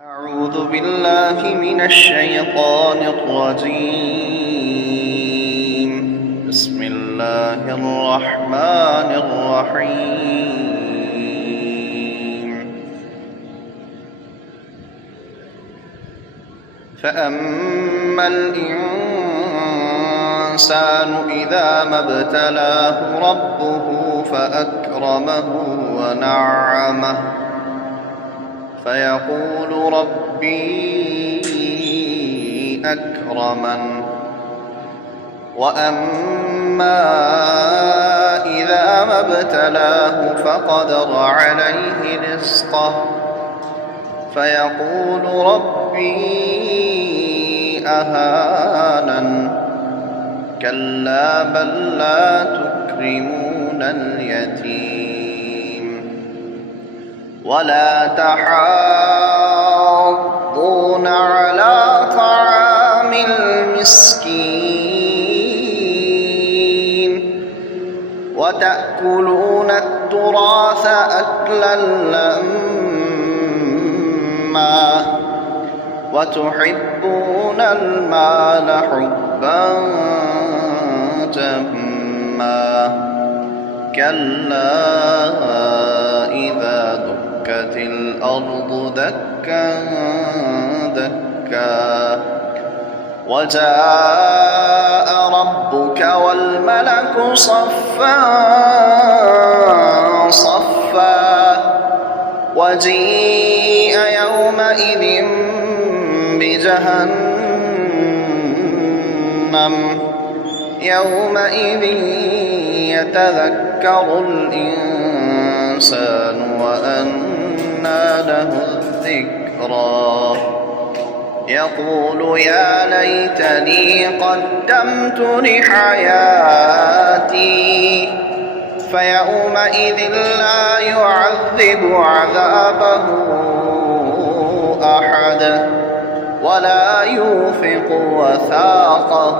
أعوذ بالله من الشيطان الرجيم. بسم الله الرحمن الرحيم. فأما الإنسان إذا ما ابتلاه ربه فأكرمه ونعمه فيقول ربي أكرمن. وأما إذا ما ابتلاه فقدر عليه رزقه فيقول ربي أهانن. كلا بل لا تكرمون اليتيم ولا تحاضون على طعام المسكين وتأكلون التراث أكلا لما وتحبون المال حبا جما. كلا إذا دكت الأرض دكا دكا وجاء ربك والملك صفا صفا وجيء يومئذ بجهنم. يومئذ يتذكر الإنسان وأنى له الذكرى. يقول يا ليتني قدمت لحياتي فيومئذ لا يعذب عذابه أحد ولا يوثق وثاقه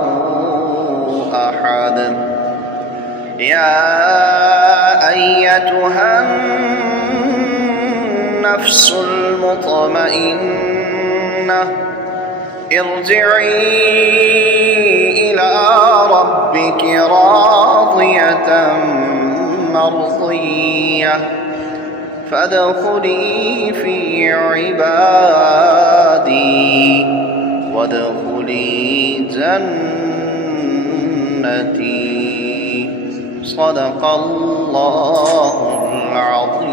أحد. يا أيتها النفس المطمئنة ارجعي إلى ربك راضية مرضية فادخلي في عبادي وادخلي جنتي. صدق الله العظيم.